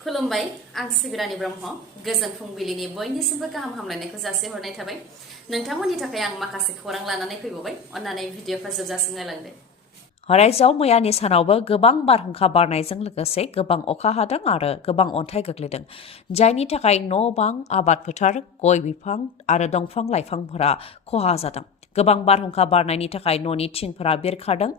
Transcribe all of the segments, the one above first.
खुलुमबाय आं सिबिरानि ब्रह्म गोजोन फुंबिलिनि बयनिसिमबो गाहाम हामलायनायखौ जासिहरनाय थाबाय नोंथांमोननि थाखाय आं माखासे खौरां लानानै फैबावबाय अन्नानै भिडिअखौ जोबजासिम नायलांदो। रायजोआव मैयानि सानावबो गोबां बारहुंखा बारनायजों लोगोसे गोबां अखा हादों आरो गोबां अन्थाइ गोग्लैदों जायनि थाखाय न' बां आबाद फोथार गय बिफां आरो दंफां लाइफांफोरा खहा जादों। गोबां बारहुंखा बारनायनि थाखाय न'नि थिंफोरा बिरखारदों,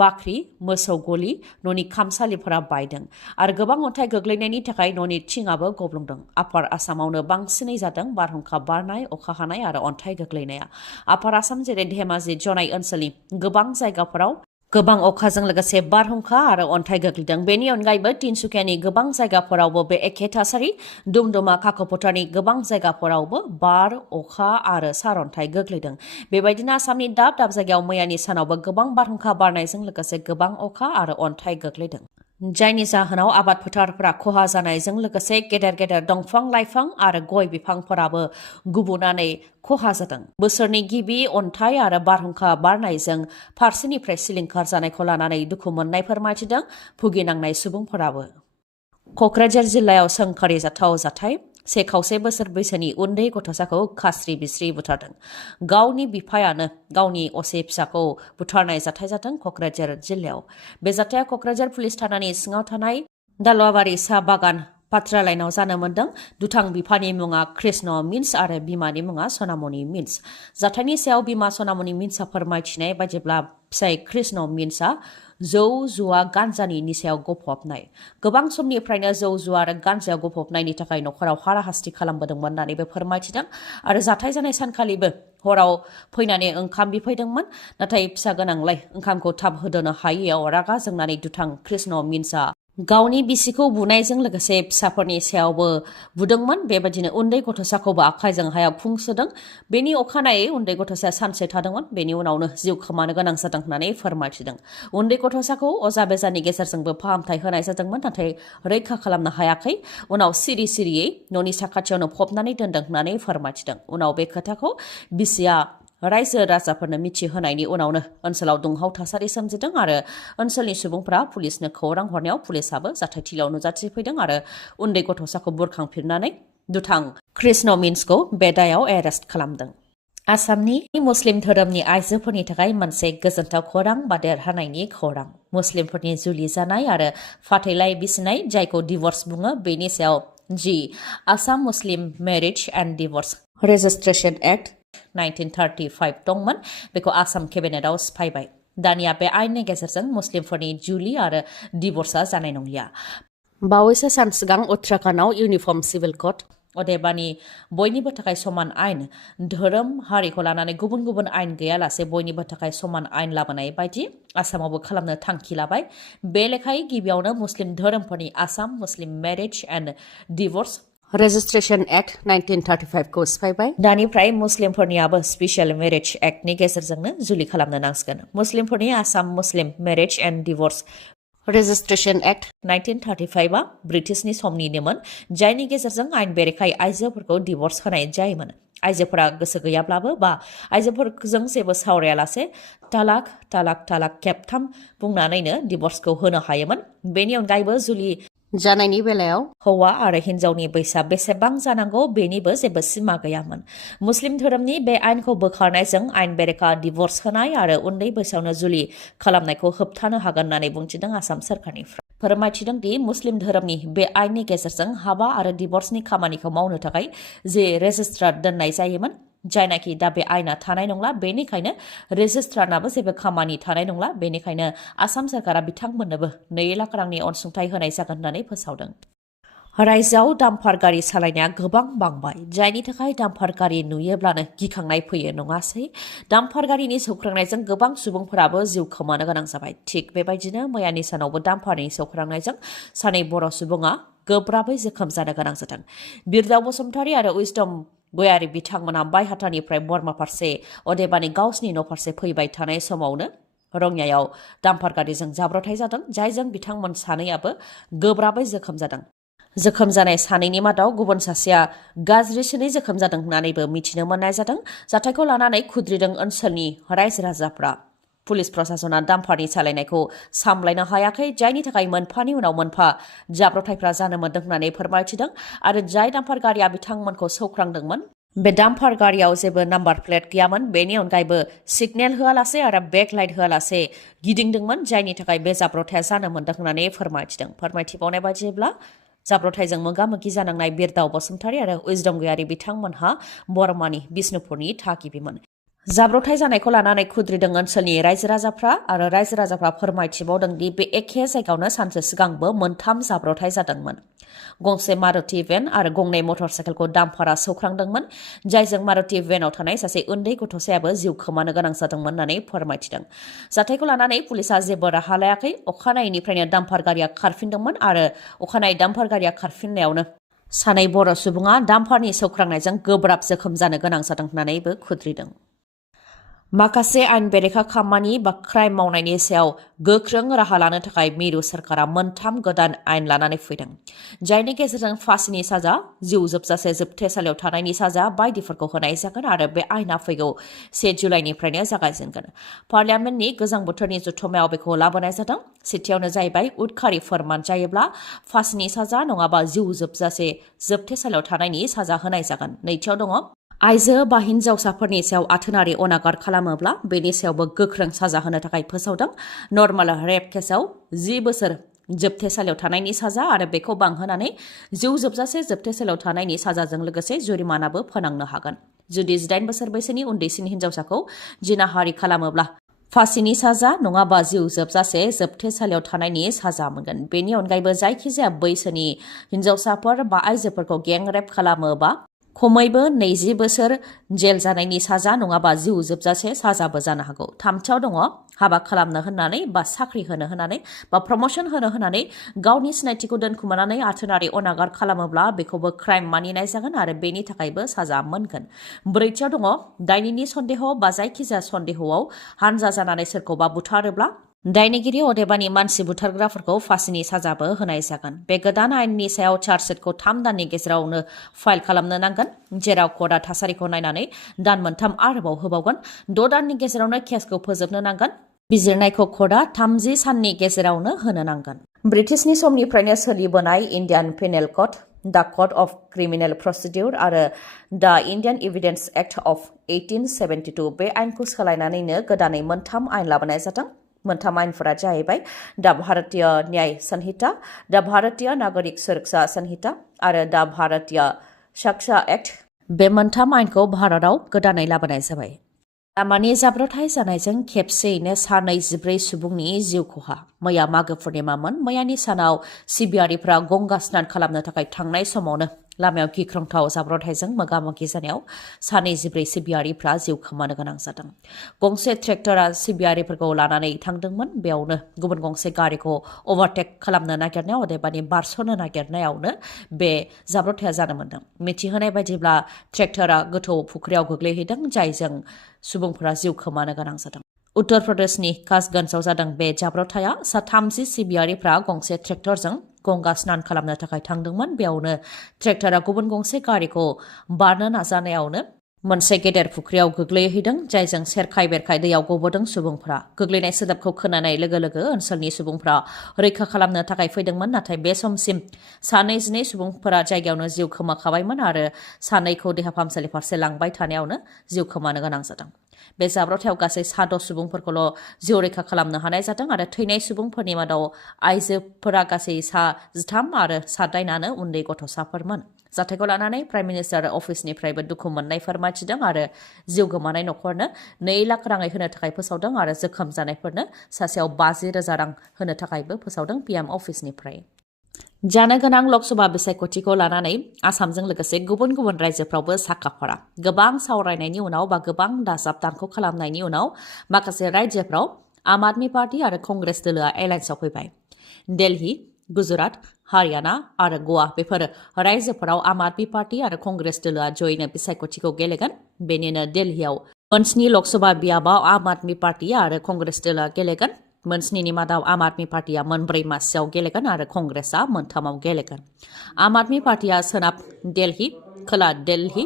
बाख्रि, मोसौ गलि, न'नि खामसालिफोरा बायदों आरो गोबां अन्थाइ गोग्लैनायनि थाखाय न'नि थिंआबो गब्लंदों। आपार आसामावनो बांसिनै जादों बारहुंखा बारनाय, अखा हानाय आरो अन्थाइ गोग्लैनाया। आपार आसाम जेरै धेमाजि जनाय ओनसोलनि गोबां जायगाफोराव गोबां अखाजों लोगोसे बारहुंखा आरो अन्थाइ गोग्लैदों। बेनि अनगायैबो तिनसुकियानि गोबां जायगाफोरावबो बे एखे थासारि, दुमदुमा काकपटारनि गोबां जायगाफोरावबो बार, अखा आरो सारअन्थाइ गोग्लैदों। बेबायदिनो आसामनि दाब दाब जायगायाव मैयानि सानावबो गोबां बारहुंखा बारनायजों लोगोसे गोबां अखा आरो अन्थाइ गोग्लैदों। जायनि जाहोनाव आबाद फोथारफोरा खहा जानायजों लोगोसे गेदेर गेदेर दंफां लाइफां आरो गय बिफांफोराबो गुबुनानै खहा जादों। बोसोरनि गिबि अन्थाइ आरो बारहुंखा बारनायजों फारसेनिफ्राय सिलिंखार जानायखौ लानानै दुखु मोननाय फोरमायथिदों भुगिनांनाय सुबुंफोराबो। क'क्राझार जिल्लायाव सोंखारि जाथाव जाथाय, 1.5 बोसोर बैसोनि उन्दै गथ'साखौ खास्रि बिस्रि बुथारदों। गावनि बिफायानो गावनि असे फिसाखौ बुथारनाय जाथाय जादों क'क्राझार जिल्लायाव। बे जाथाया क'क्राझार पुलिस थानानि सिङाव थानाय दालवाबारि साहा बागान पात्रा लाइनाव जानो मोन्दों। दुथां बिफानि मुङा कृष्ण मिन्स आरो बिमानि मुङा सनामनि मिन्स। जाथायनि सायाव बिमा सनामनि मिन्सआ फोरमायथिनाय बायदिब्ला फिसाय कृष्ण मिन्सआ जौ जुवा गान्जानि निसायाव गफबनाय। गोबां समनिफ्रायनो जौ जुवा आरो गान्जायाव गफबनायनि थाखाय न'खराव हाराहास्ति खालामबोदोंमोन होननानैबो फोरमायथिदों आरो जाथाय जानाय सानखालिबो हराव फैनानै ओंखाम बिफैदोंमोन। नाथाय फिसा गोनांलाय ओंखामखौ थाब होदोनो हायैयाव रागा जोंनानै दुथां कृष्ण मिन्सआ गावनि बिसिखौ बुनायजों लोगोसे फिसाफोरनि सायावबो बुदोंमोन। बेबायदिनो उन्दै गथ'साखौबो आखाइजों हायाव फुंसोदों। बेनि अखानायै उन्दै गथ'साया सानसे थादोंमोन। बेनि उनावनो जिउ खोमानो गोनां जादों होननानै फोरमायथिदों। उन्दै गथ'साखौ अजा बेजानि गेजेरजोंबो फाहामथाय होनाय जादोंमोन, नाथाय रैखा खालामनो हायाखै। उनाव सिरि सिरियै न'नि साखाथियावनो फबनानै दोनदों होननानै फोरमायथिदों। उनाव बे खोथाखौ बिसिया रायजो राजाफोरनो मिथिहोनायनि उनावनो ओनसोलाव दुंहाव थासारि सोमजिदों आरो ओनसोलनि सुबुंफोरा पुलिसनो खौरां हरनायाव पुलिसाबो जाथायथिलियाव नुजाथिफैदों आरो उन्दै गथ'साखौ बुरखांफिननानै दुथां कृष्ण मिन्सखौ बे दायाव एरेस्ट खालामदों। आसामनि मुस्लिम धोरोमनि आइजोफोरनि थाखाय मोनसे गोजोनथाव खौरां बा देरहानायनि खौरां। मुस्लिमफोरनि जुलि जानाय आरो फाथैलाइ बिसिनाय, जायखौ डिभर्स बुङो, बेनि सायाव जि Assam Muslim marriage and divorce registration act 1935 दंमोन, बेखौ आसाम केबिनेटआव सिफायबाय। दानिया बे आयेननि गेजेरजों मुस्लिमफोरनि जुलि आरो डिभर्सआ जानाय नंलिया। बावैसो सान सिगां उत्तराखन्डआव इउनिफर्म सिभिल कड, अदेबानि बयनिबो थाखाय समान आयेन, धोरोम हारिखौ लानानै गुबुन गुबुन आयेन गैयालासे बयनिबो थाखाय समान आयेन लाबोनाय बायदि आसामावबो खालामनो थांखि लाबाय। बे लेखायै गिबियावनो मुस्लिम धोरोमफोरनि Assam Muslim marriage and divorce registration act 1935 खौ सिफायबाय। दानिफ्राय मुस्लिमफोरनियाबो स्पेशल मेरिज एक्टनि गेजेरजोंनो जुलि खालामनो नांसिगोन। मुस्लिमफोरनि Assam Muslim marriage and divorce registration act 1935 आ ब्रिटिशनि समनिनोमोन, जायनि गेजेरजों आयेन बेरेखायै आइजोफोरखौ डिभर्स होनाय जायोमोन। आइजोफोरा गोसो गैयाब्लाबो बा आइजोफोरजों जेबो सावरायालासे तालाक तालाक तालाक खेबथाम बुंनानैनो डिभर्सखौ होनो हायोमोन। बेनि अनगायैबो जुलि जानायनि बेलायाव हौवा आरो हिन्जावनि बैसोआ बेसेबां जानांगौ बेनिबो जेबो सिमा गैयामोन। मुस्लिम धोरोमनि बे आयेनखौ बोखारनायजों आयेन बेरेखा डिभर्स होनाय आरो उन्दै बैसोआवनो जुलि खालामनायखौ होबथानो हागोन होननानै बुंथिदों आसाम सोरखारनिफ्राय। फोरमायथिदों दि मुस्लिम धोरोमनि बे आयेननि गेजेरजों हाबा आरो डिभर्सनि खामानिखौ मावनो थाखाय जे रेजिस्ट्रार दोननाय जायोमोन, जायनाखि दा बे आयेना थानाय नंला, बेनिखायनो रेजिस्ट्रारनाबो जेबो खामानि थानाय नंला। बेनिखायनो आसाम सोरखारा बिथांमोननोबो 2 लाख रांनि अनसुंथाइ होनाय जागोन होननानै फोसावदों। रायजोआव डाम्पार गारि सालायनाया गोबां बांबाय, जायनि थाखाय डाम्पार गारि नुयोब्लानो गिखांनाय फैयो, नङासै? डाम्पार गारिनि सौख्रांनायजों गोबां सुबुंफोराबो जिउ खोमानो गोनां जाबाय। थिग बेबायदिनो मैयानि सानावबो डाम्पारनि सौख्रांनायजों सानै बर' सुबुङा गोब्राबै जोखोम जानो गोनां जादों। बिरदाव बसुमतारी आरो उइसडम गयारी बिथांमोना बायहाटानिफ्राय बरमा फारसे, अदेबानि गावसिनि न' फारसे फैबाय थानाय समावनो रङियायाव डाम्पार गारिजों जाब्रबथाय जादों, जायजों बिथांमोन सानैयाबो गोब्राबै जोखोम जादों। जोखोम जानाय सानैनि मादाव गुबुन सासेया गाज्रिसिनै जोखोम जादों होननानैबो मिथिनो मोननाय जादों। जाथायखौ लानानै खुद्रिदों ओनसोलनि रायजो राजाफ्रा। पुलिस प्रशासना डाम्पारनि सालायनायखौ सामलायनो हायाखै जायनि थाखाय मोनफानि उनाव मोनफा जाब्रबथायफ्रा जानो मोन्दों होननानै फोरमायथिदों आरो जाय डाम्पार गारिया बिथांमोनखौ सौख्रांदोंमोन बे डाम्पार गारियाव जेबो नाम्बार प्लेट गैयामोन बेनि अनगायैबो सिगनेल होआलासे आरो बेक लाइट होआलासे गिदिंदोंमोन जायनि थाखाय बे जाब्रबथाया जानो मोन्दों होननानै फोरमायथिदों फोरमायथिबावनाय बायदिब्ला जाब्रबथायजों मोगा-मोगि जानांनाय बिरदाव बसुमतारी आरो उइजदम गयारी बिथांमोनहा बरमानि बिष्णुपुरनि थागिबिमोन जाब्रबथाय जानायखौ लानानै खुद्रिदों ओनसोलनि रायजो-राजाफ्रा आरो रायजो-राजाफ्रा फोरमायथिबावदों दि बे एखे जायगायावनो सानसे सिगांबो मोनथाम जाब्रबथाय जादोंमोन गंसे मारुति भेन आरो गंनै मटर साइकेलखौ डाम्पारा सौख्रांदोंमोन जायजों मारुति भेनआव थानाय सासे उन्दै गथ'सायाबो जिउ खोमानो गोनां जादोंमोन होननानै फोरमायथिदों जाथायखौ लानानै पुलिसा जेबो राहा लायाखै अखानायैनिफ्रायनो डाम्पार गारिया खारफिनदोंमोन आरो अखानायै डाम्पार गारिया खारफिननायावनो सानै बर' सुबुङा डाम्पारनि सौख्रांनायजों गोब्राब जोखोम जानो गोनां जादों होननानैबो खुद्रिदों माखासे आयेन बेरेखा खामानि बा क्राइम मावनायनि सायाव गोख्रों राहा लानो थाखाय मिरु सोरखारा मोनथाम गोदान आयेन लानानै फैदों जायनि गेजेरजों फासिनि साजा जिउ जोबजासे जोबथेसालियाव थानायनि साजा बायदिफोरखौ होनाय जागोन आरो बे आयेना फैगौ 1 जुलाइनिफ्रायनो जागायजेनगोन पार्लियामेन्टनि गोजां बोथोरनि जथुमायाव बेखौ लाबोनाय जादों सेथियावनो जाहैबाय उदखारि फोरमान जायोब्ला फासिनि साजा नङाबा जिउ जोबजासे जोबथेसालियाव थानायनि साजा होनाय जागोन नैथियाव दङ आइजो बा हिन्जावसाफोरनि सायाव आथोनारि अनागार खालामोब्ला बेनि सायावबो गोख्रों साजा होनो थाखाय फोसावदों नर्माल रेप केसाव 10 बोसोर जोबथेसालियाव थानायनि साजा आरो बेखौ बांहोनानै जिउ जोबजासे जोबथेसालियाव थानायनि साजाजों लोगोसे जुरिमानाबो फोनांनो हागोन जुदि 18 बोसोर बैसोनि उन्दैसिन हिन्जावसाखौ जिनाहारि खालामोब्ला फासिनि साजा नङाबा जिउ जोबजासे जोबथेसालियाव थानायनि साजा मोनगोन बेनि अनगायैबो जायखिजाया बैसोनि हिन्जावसाफोर बा आइजोफोरखौ गें रेप खालामोबा खमैबो 20 बोसोर जेल जानायनि साजा नङाबा जिउ जोबजासे साजाबो जानो हागौ थामथियाव दङ हाबा खालामनो होननानै बा साख्रि होनो होननानै बा प्रमोशन होनो होननानै गावनि सिनायथिखौ दोनखुमानानै आथोनारि अनागार खालामोब्ला बेखौबो क्राइम मानिनाय जागोन आरो बेनि थाखायबो साजा मोनगोन ब्रैथियाव दङ दायनिनि सन्देह बा जायखिजाया सन्देहआव हानजा जानानै सोरखौबा बुथारोब्ला दायनिगिरि अदेबानि मानसि बुथारग्राफोरखौ फासिनि साजाबो होनाय जागोन बे गोदान आयेननि सायाव चार्जशिटखौ 3 दाननि गेजेरावनो फाइल खालामनो नांगोन जेराव कर्टआ थासारिखौ नायनानै दान मोनथाम आरोबाव होबावगोन 6 दाननि गेजेरावनो केसखौ फोजोबनो नांगोन बिजिरनायखौ कर्टआ 30 साननि गेजेरावनो होनो नांगोन ब्रिटिशनि समनिफ्रायनो सोलिबोनाय इन्डियान पेनेल कड दा कड अफ क्रिमिनेल प्रसिडिउर आरो दा इन्डियान एभिडेन्स एक्ट अफ 1872 बे आयेनखौ सोलायनानैनो गोदानै मोनथाम आयेन लाबोनाय जादों मोनथाम आयेनफोरा जाहैबाय दा भारतीय न्याय संहिता दा भारतीय नागरिक सुरक्षा संहिता आरो दा भारतीय साक्ष्य एक्ट बे मोनथाम आयेनखौ भारताव गोदानै लाबोनाय जाबाय लामानि जाब्रबथाय जानायजों खेबसेयैनो 24 सुबुंनि जिउ खहा मैया मागो पुर्णिमामोन मैयानि सानाव सिबियारिफ्रा गंगा स्नान खालामनो थाखाय थांनाय समावनो लामायाव गिख्रंथाव जाब्रबथायजों मोगा-मोगि जानायाव 24 सिबियारिफ्रा जिउ खोमानो गोनां जादों गंसे ट्रेक्टरा सिबियारिफोरखौ लानानै थांदोंमोन बेयावनो गुबुन गंसे गारिखौ ओभारटेक खालामनो नागिरनायाव अदेबानि बारस'नो नागिरनायावनो बे जाब्रबथाया जानो मोन्दों मिथिहोनाय बायदिब्ला ट्रेक्टरा गोथौ फुख्रियाव गोग्लैहैदों जायजों सुबुंफोरा जिउ खोमानो गोनां जादों उत्तर प्रदेशनि कासगन्जआव जादों बे जाब्रबथाया 30 सिबियारिफ्रा गंसे ट्रेक्टरजों गंगा स्नान खालामनो थाखाय थांदोंमोन बेयावनो ट्रेक्टरा गुबुन गंसे गारिखौ बारनो नाजानायावनो मोनसे गेदेर फुख्रियाव गोग्लैहैदों जायजों सेरखाय बेरखाय दैयाव गबोदों सुबुंफ्रा गोग्लैनाय सोदोबखौ खोनानाय लोगो लोगो ओनसोलनि सुबुंफ्रा रैखा खालामनो थाखाय फैदोंमोन नाथाय बे समसिम 12 सुबुंफोरा जायगायावनो जिउ खोमाखाबायमोन आरो सानैखौ देहा फाहामसालि फारसे लांबाय थानायावनो जिउ खोमानो गोनां जादों बे जाब्रबथायाव गासै 6 सुबुंफोरखौल' जिउ रैखा खालामनो हानाय जादों आरो थैनाय सुबुंफोरनि मादाव आइजोफोरा गासै 13 आरो 7 उन्दै गथ'साफोरमोन जाथायखौ लानानै प्राइम मिनिस्टार अफिसनिफ्रायबो दुखु मोननाय फोरमायथिदों आरो जिउ गोमानाय नखरनो 2 लाख राङै होनो थाखाय फोसावदों आरो जोखोम जानायफोरनो सासेयाव 50,000 रां होनो थाखायबो फोसावदों पिएम अफिसनिफ्राय जानो गोनां लकसभा बिसायख'थिखौ लानानै आसामजों लोगोसे गुबुन गुबुन रायजोफ्रावबो साखाफारा गोबां सावरायनायनि उनाव बा गोबां दाजाब दानख' खालामनायनि उनाव माखासे रायजोफ्राव आम आदमी पार्टी आरो कंग्रेस दोलोआ एलायन्सआव फैबाय दिल्ली गुजरात हारियाना आरो गवा बेफोर रायजोफोराव आम आदमी पार्टी आरो कंग्रेस दोलोआ जयैनो बिसायख'थिखौ गेलेगोन बेनिनो दिल्लीयाव मोनस्नि लकसभा बियाबाव आम आदमी पार्टी आरो कंग्रेस दोलोआ गेलेगोन मोनस्निनि मादाव आम आदमी पार्टीआ 4 मासियाव गेलेगोन आरो कंग्रेसआ 3 गेलेगोन आम आदमी पार्टीआ सोनाब दिल्ली खोला दिल्ली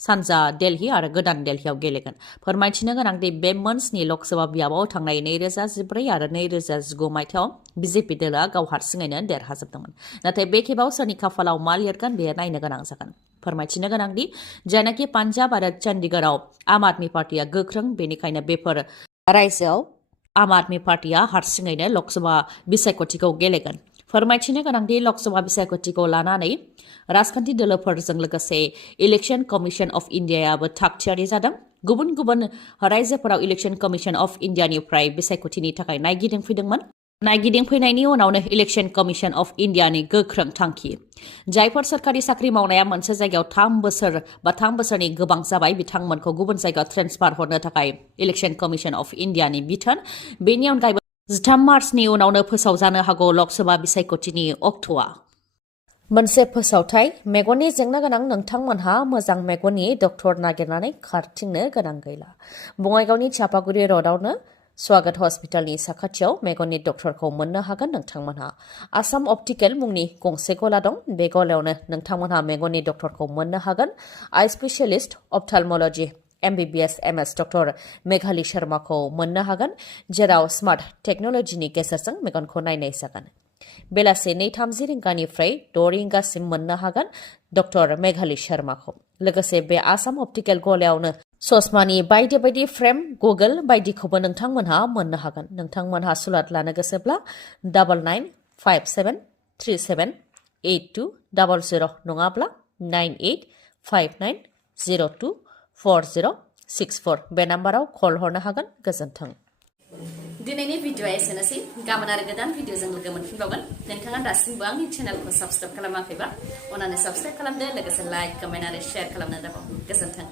सानजा दिल्ली आरो गोदान दिल्लीयाव गेलेगोन। फोरमायथिनो गोनां दि बे मोनस्नि लकसभा बियाबाव थांनाय 2014 आरो 2019 मायथाइयाव बिजेपि दोला गाव हारसिङैनो देरहाजोबदोंमोन। नाथाय बे खेबाव सोरनि खाफालाव मा लिरगोन बेयो नायनो गोनां जागोन। फोरमायथिनो गोनां दि जायनाखि पान्जाब आरो चन्डीगढ़आव आम आदमी पार्टीआ गोख्रों, बेनिखायनो बेफोर रायजोआव आम आदमी पार्टीआ हारसिङैनो लकसभा बिसायख'थिखौ गेलेगोन। फोरमायथिनो गोनांदि लकसभा बिसायख'थिखौ लानानै राजखान्थि दोलोफोरजों लोगोसे इलेक्शन कमिशन अफ इन्डियायाबो थागथियारि जादों। गुबुन गुबुन रायजोफोराव इलेक्शन कमिशन अफ इन्डियानिफ्राय बिसायख'थिनि थाखाय नायगिदिंफैदोंमोन। नायगिदिंफैनायनि उनावनो इलेक्शन कमिशन अफ इन्डियानि गोख्रों थांखि। जायफोर सोरखारि साख्रि मावनाया मोनसे जायगायाव 3 बोसोर बा 3 बोसोरनि गोबां जाबाय, बिथांमोनखौ गुबुन जायगायाव ट्रेन्सफार हरनो थाखाय इलेक्शन कमिशन अफ इन्डियानि बिथोन। बेनि अनगायैबो 13 मार्चनि उनावनो फोसावजानो हागौ लकसभा बिसायख'थिनि अक्ट'आ। मोनसे फोसावथाय। मेगननि जेंना गोनां नोंथांमोनहा मोजां मेगननि डक्टर नागिरनानै खारथिंनो गोनां गैला। बङाइगावनि चापागुरि र'डआवनो स्वागत हस्पिटालनि साखाथियाव मेगननि डक्टरखौ मोननो हागोन नोंथांमोनहा। आसाम अप्टिकेल मुंनि गंसे गला दं। बे गलायावनो नोंथांमोनहा मेगननि डक्टरखौ मोननो हागोन। Eye specialist ophthalmologist MBBS MS doctor Meghali शर्माखौ मोननो हागोन, जेराव स्मार्ट टेक्न'लजिनि गेजेरजों मेगनखौ नायनाय जागोन। बेलासि 2:30 रिंगानिफ्राय 6 रिंगासिम मोननो हागोन डक्टर मेघाली शर्माखौ। लोगोसे बे आसाम अप्टिकेल गलायावनो ससमानि बायदि बायदि फ्रेम, गगल बायदिखौबो नोंथांमोनहा मोननो हागोन। नोंथांमोनहा सुलाद लानो गोसोब्ला 9957378200 नङाब्ला 9859024064 बे नाम्बाराव कल हरनो हागोन। गोजोन्थों। दिनैनि भिडिअ'आ एसेनोसै। गाबोन आरो गोदान भिडिअ'जों लोगो मोनफिनबावगोन। नोंथाङा दासिमबो आंनि चेनेलखौ साबस्क्राइब खालामाखैबा अन्नानै साबस्क्राइब खालामदो, लोगोसे लाइक, कमेन्ट आरो शेयार खालामनो दाबाव। गोजोन्थों।